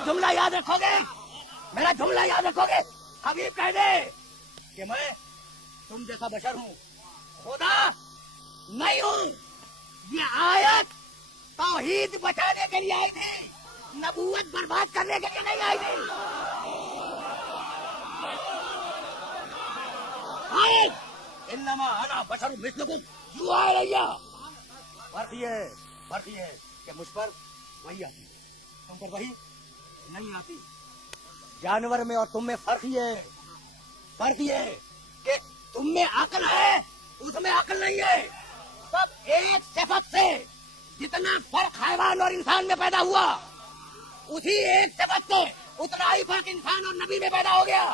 जुमला याद रखोगे, मेरा जुमला याद रखोगे। हबीब कह दे कि मैं तुम जैसा बशर हूँ, खुदा नहीं हूँ। ये आयत तौहीद बचाने के लिए आई थी, नबूवत बर्बाद करने के लिए नहीं आई थी। इन्नमा अना बशरुम मिस्लुकुम युहा इलैया। फर्क ये है कि मुझ पर वही आती है, तुम पर वही नहीं आती। जानवर में और तुम में फर्क ये है कि तुम में अक्ल है, उसमें अक्ल नहीं है। तब एक सिफत से जितना फर्क हैवान और इंसान में पैदा हुआ, उसी एक सिफत से उतना ही फर्क इंसान और नबी में पैदा हो गया।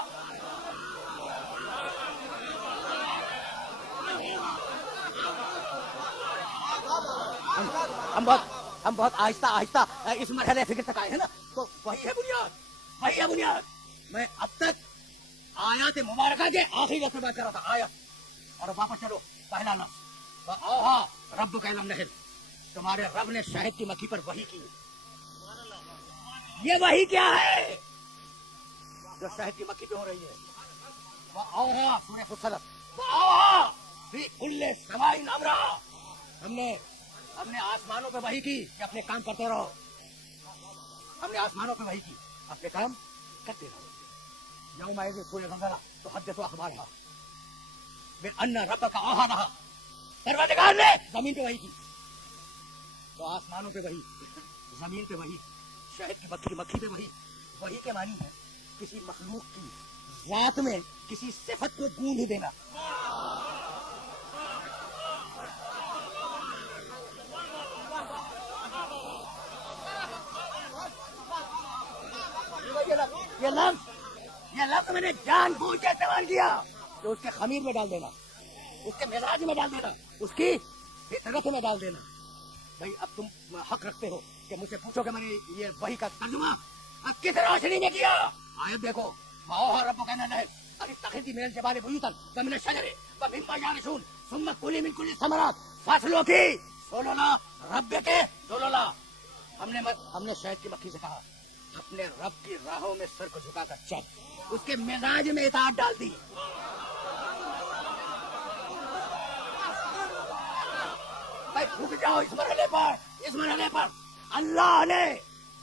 हम बहुत आहिस्ता आहिस्ता इस मरहले फिक्र तक आए हैं ना, तो वही है बुनियाद। मैं अब तक आयत मुबारका के आखिरी लफ्ज़ बात कर रहा था, आयत। और वापस चलो, पहला लफ्ज़ औहा रब कैलम नहल, तुम्हारे रब ने शहद की मक्खी पर वही की। ये वही क्या है जो शहद की मक्खी पे हो रही है? औहा सूरह फुस्सलत, औहा फी कुल्ले समाइन अमरा। हमने आसमानों पे वही की कि अपने काम करते रहो। हमने आसमानों पे वही की, अपने काम करते रहो। यौम आएगी सूर्य गंगा तो हदसो अखबारहा वे अन्ना रब का आहा रहा। परवरदिगार ने जमीन पे वही की, तो आसमानों पे वही, जमीन पे वही, शहद की मक्खी पे वही के मानी है किसी मखलूक की जात में किसी सिफत को गूंध देना। ये लफ्ज़ मैंने जानबूझ के इस्तेमाल किया कि उसके खमीर में डाल देना, उसके मिजाज में डाल देना, उसकी फितरत में डाल देना। भाई अब तुम हक रखते हो कि मुझसे पूछो कि मैंने ये वही का तर्जुमा किस रोशनी में किया। आयत देखो, औहा रब्बुका नहल अनित्तखिज़ी मिनल जिबाली बुयूतन व मिनश शजरि व मिम्मा यारिशून सुम्मा कुली मिन कुल्ली समरात फस्लुकी सुलुला रब्बिके सुलुला। हमने शहद की मक्खी से कहा, अपने रब की राहों में सर को झुकाकर चल, उसके मिजाज में इताअत डाल दी। भाई रुक जाओ, इस मरहले पर अल्लाह ने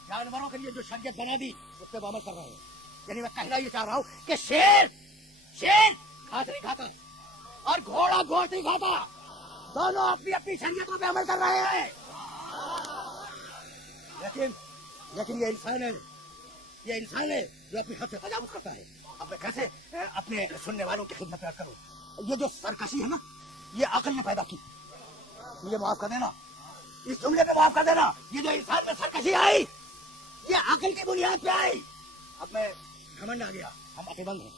जानवरों के लिए जो शरीयत बना दी उस पर अमल कर रहे हैं। यानी मैं कहना ये चाह रहा हूँ कि शेर घास नहीं खाता और घोड़ा गोश्त नहीं खाता, दोनों अपनी अपनी शरीयतों पे अमल कर रहे हैं। लेकिन ये इंसान है जो अपनी हद से तजावुज करता है। अब मैं कैसे अपने सुनने वालों की खिदमत में करूं? ये जो सरकशी है ना, ये अक्ल ने पैदा की। मुझे माफ कर देना, इस जुमले पे माफ कर देना। ये जो इंसान में सरकशी आई, ये अक्ल की बुनियाद पे आई। अब मैं घमंड आ गया, हम अक्लमंद हैं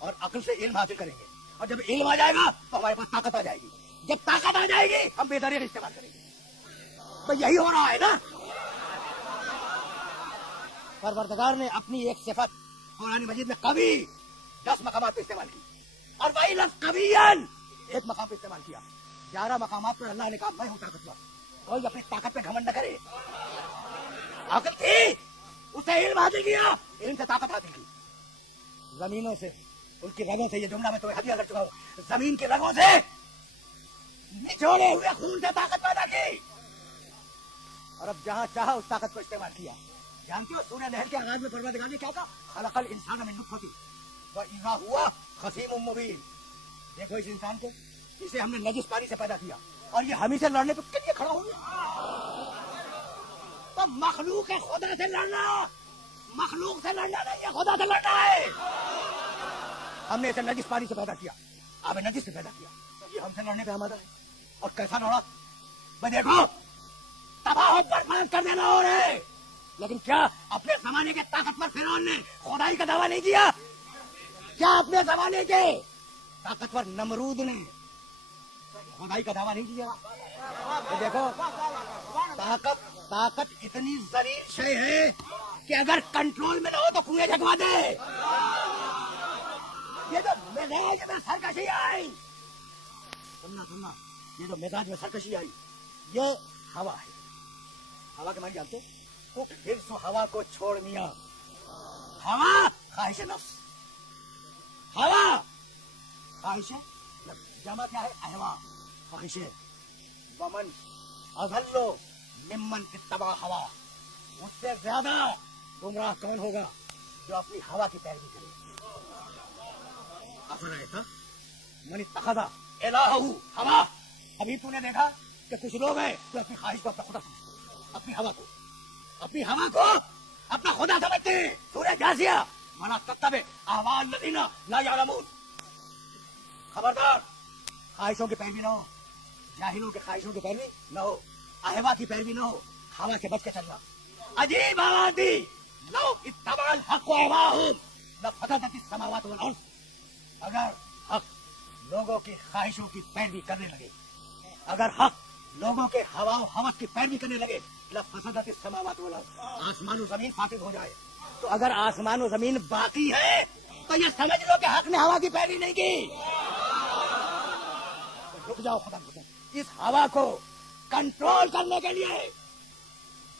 और अक्ल से इल्म हासिल करेंगे, और जब इल्म आ जाएगा तो हमारे पास ताकत आ जाएगी। जब ताकत आ जाएगी हम बेदरीग इस्तेमाल करेंगे। भाई यही हो रहा है ना। परवरदिगार ने अपनी एक सिफत कुरान मजीद में कभी 10 मकामात पे इस्तेमाल की, और वही लफ्ज़ कवियन एक मकाम पे इस्तेमाल किया। 11 मकामात पर अल्लाह ने कहा मैं हूँ ताकतवर। कोई अपनी ताकत पे घमंड न करे। अक्ल थी, उससे इल्म हासिल किया, इल्म से ताकत हासिल की। जमीनों से, उनकी रगों से, ये जुमला मैं तुम्हें हदिया कर चुका हूँ, जमीन की रगों से निचोड़े हुए खून से ताकत पैदा की, और अब जहाँ चाहा उस ताकत को इस्तेमाल किया। जानती हो सूरह नहल के आगाज में परवरदिगार ने क्या कहा? खलक़ल इंसान मिन नुत्फ़तिन व इज़ा हुवा खसीमुम मुबीन। देखो इस इंसान को, इसे हमने नजिस पानी से पैदा किया, और ये हम ही से लड़ने के लिए खड़ा हो गया। तो मखलूक है खुदा से लड़ना, मखलूक से लड़ना नहीं है, खुदा से लड़ना है। हमने इसे नजिस पानी से पैदा किया, अब नजिस से पैदा किया, तो ये हमसे लड़ने पे आमादा है। और कैसा लड़ा? भाई देखो, तबाह और बर्बाद कर देना हो रहे। लेकिन क्या अपने जमाने के ताकतवर फिरौन ने खुदाई का दावा नहीं किया? क्या अपने जमाने के ताकतवर नमरूद ने खुदाई का दावा नहीं किया? तो देखो, ताकत इतनी जलील शय है कि अगर कंट्रोल में ना हो तो कुएं झकवा दे। ये जो मिजाज में सरकशी आई, सुनना, ये जो मिजाज में सरकशी आई, ये हवा है। हवा के मानी जानते? तो फिर सो हवा को छोड़ मिया हवा ख्वाहिश नफ्स, हवा ख्वाहिश नफ्स, जमा क्या है अहवा ख्वाहिश। वमन अजल्लो मिम्मन इत्तबा हवा, उससे ज्यादा गुमराह कौन होगा जो अपनी हवा की पैरवी करे। अफरायता मन इत्तखज़ा इलाहू हवा, अभी तूने देखा कि कुछ लोग हैं जो अपनी ख्वाहिश को अपना खुदा समझते हैं, अपनी हवा को अपना खुदा समझते हैं। सूरह जासिया वला तत्तबे अहवा लज़ीना ला यअलमून, खबरदार ख्वाहिशों की पैरवी न हो, जाहिलों के ख्वाहिशों की पैरवी न हो, अहवा की पैरवी न हो, हवा से बच के चलना। अजीब आवाज दी, लो इत्तबअल हक़ व अहवाहुम लफसदतिस समावात वल अर्ज़, अगर हक लोगों की ख्वाहिशों की पैरवी करने लगे, अगर हक लोगों के हवा हवस की पैरवी करने लगे, लफसदतिस समावात वल अर्ज़, आसमान और जमीन फासिद हो जाए। तो अगर आसमान और जमीन बाकी है तो ये समझ लो कि हक ने हवा की पैरवी नहीं की। तो रुक जाओ खुदा खुदा, इस हवा को कंट्रोल करने के लिए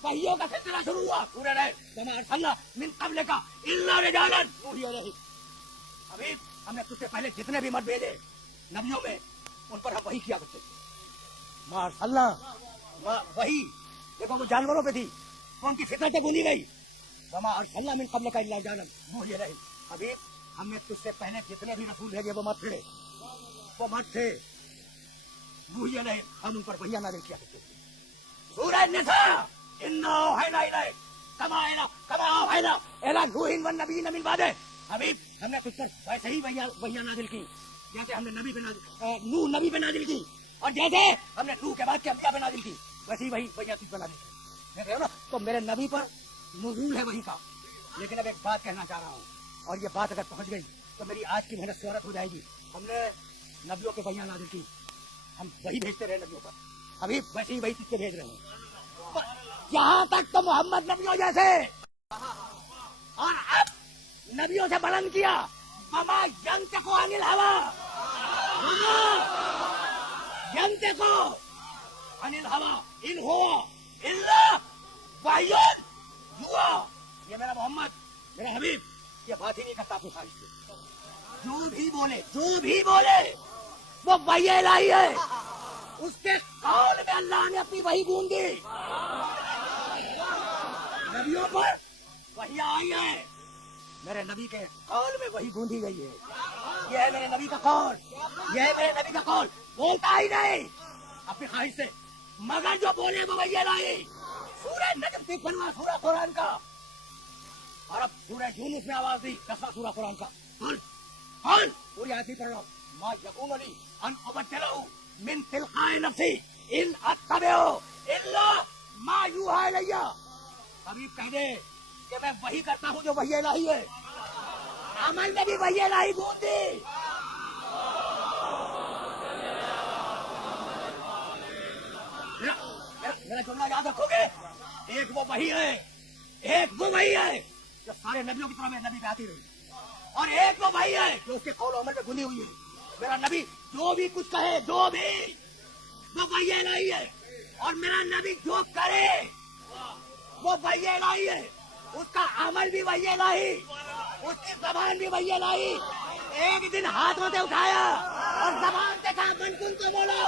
वहियों का सिलसिला शुरू हुआ। सूरह रहम वमा अरसलना मिन क़ब्लिका इल्ला रिजालन नूही इलैहिम, अभी हमने तुझसे पहले जितने भी मत भेजे नबियों में, उन पर हम वही किया करते थे। मा अरसलना वही, देखो वो जानवरों पे थी, वो उनकी फितरत बुनी गई। वमा अरसलना मिन क़ब्लिका इल्ला रिजालन नूही इलैहिम, अभी हमने तुझसे पहले जितने भी रसूल भेजे वो मत थे नूही इलैहिम, हम उन पर वही नाज़िल किया करते थे। सूरह निसा इन्ना औहैना इलैक कमा औहैना इला नूहिन वन नबिय्यिन मिन बादे, हबीब हमने तुझ पर वैसे ही वही नाज़िल की जैसे हमने नूह नबी पे नाज़िल की, और जैसे हमने नूह के बाद के अंबिया पे नाज़िल की, वैसे ही वही तुझ पर नाज़िल की। देख रहे हो ना, तो मेरे नबी पर नुज़ूल है वही का। लेकिन अब एक बात कहना चाह रहा हूँ, और ये बात अगर पहुँच गई तो मेरी आज की मेहनत शोहरत हो जाएगी। हमने नबियों के वही नाज़िल की, हम वही भेजते रहे नबियों पर, हबीब वैसे ही वही तुझसे भेज रहे हैं, यहाँ तक तो मोहम्मद नबियों जैसे, और अब नबियों से बुलंद किया वमा यंतिकु अनिल हवा, यंतिकु अनिल हवा इन हुवा इल्ला वह्युन युहा, ये मेरा मोहम्मद मेरा हबीब ये बात ही नहीं करता अपनी ख्वाहिश से, जो भी बोले वो वही इलाही है, उसके कौल में अल्लाह ने अपनी वही गूंजी, नबियों पर वही आई है, मेरे नबी के कौल में वही गूंजी गई है। ये है मेरे नबी का कौल, ये है मेरे नबी का कौल, बोलता ही नहीं अपनी ख्वाहिश से, मगर जो बोले वो वही लाई। सूरह नजम 53वां सूरह कुरान का, और अब सूरह यूनुस में आवाज दी 10वां सूरह कुरान का, पूरी आयत पढ़ रहा हूँ। मा यकून ली अन उबद्दिलहु मिन तिलकाए नफ्सी इन अत्तबिउ इल्ला मा यूहा इलैया, हबीब कह दे कि मैं वही करता हूँ जो वही इलाही है, अमल में भी वही इलाही गूंजी। मेरा जुमला याद रखोगे, एक वो वही है जो सारे नबियों की तरह मेरे नबी पे आती रही, और एक वो वही है जो उसके कौल अमल में गुनी हुई है। मेरा नबी जो भी कुछ कहे, जो भी वो वही इलाही है, और मेरा नबी जो करे वो वही इलाही है, उसका अमल भी वही इलाही, उसकी जबान भी वही इलाही। एक दिन हाथों से उठाया और जबान से कहा मन कुन को बोलो,